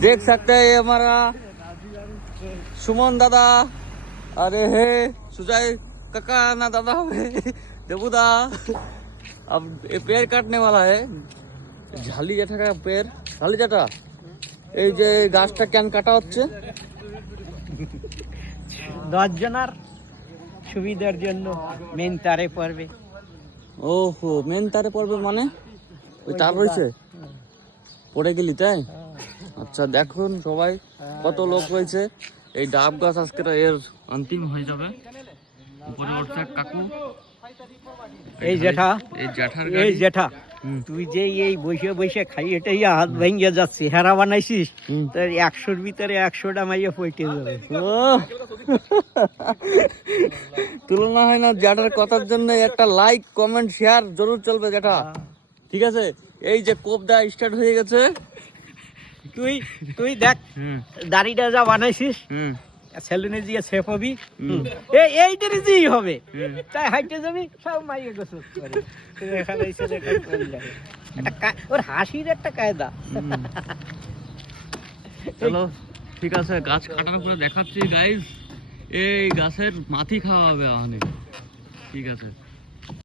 देख सकते हैं हमारा सुमन दादा, अरे हे सुजय काका ना दादा देबूदा। अब ये पेड़ काटने वाला है, झाली जेठा का पेड़। झाली जेठा এই যে গাছটা কেন কাটা হচ্ছে? 10 জনের সুবিধার জন্য মেন তারে পড়বে। ওহো, মেন তারে পড়বে মানে ওই তার রয়েছে, পড়ে গেলি তাই? আচ্ছা দেখুন সবাই কত লোক রয়েছে। এই ডাব গাছ আজকে এর অন্তিম হয়ে যাবে। উপরে উঠছে কাকু, এই জেঠা, এই জ্যাঠার এই গাড়ি। জেঠা তুই যে এই বসে বসে খাই এটাই হাত ভেঙে যাচ্ছে, হেরা বানাইছিস তোর 100-র ভিতরে 100টা মাইয়া পইটে যাবে। তুলনা হয় না। জ্যাঠার কথার জন্য একটা লাইক কমেন্ট শেয়ার জরুর চলবে জ্যাঠা, ঠিক আছে? এই যে কোপ দেওয়া স্টার্ট হয়ে গেছে। তুই তুই দেখ দাড়িটা যা বানাইছিস, হুম সেলুনে দিয়ে সেফ হবি, এইটারে যেই হবে তাই হাইটে যাবি সব মাইয়ে গোসল করে। এখানে এসে দেখা কোন যায় ওর হাসির একটা কায়দা। চলো ঠিক আছে, গাছ কাটার পরে দেখাচ্ছি গাইস। এই গাছের মাটি খাওয়া হবে অনেক, ঠিক আছে?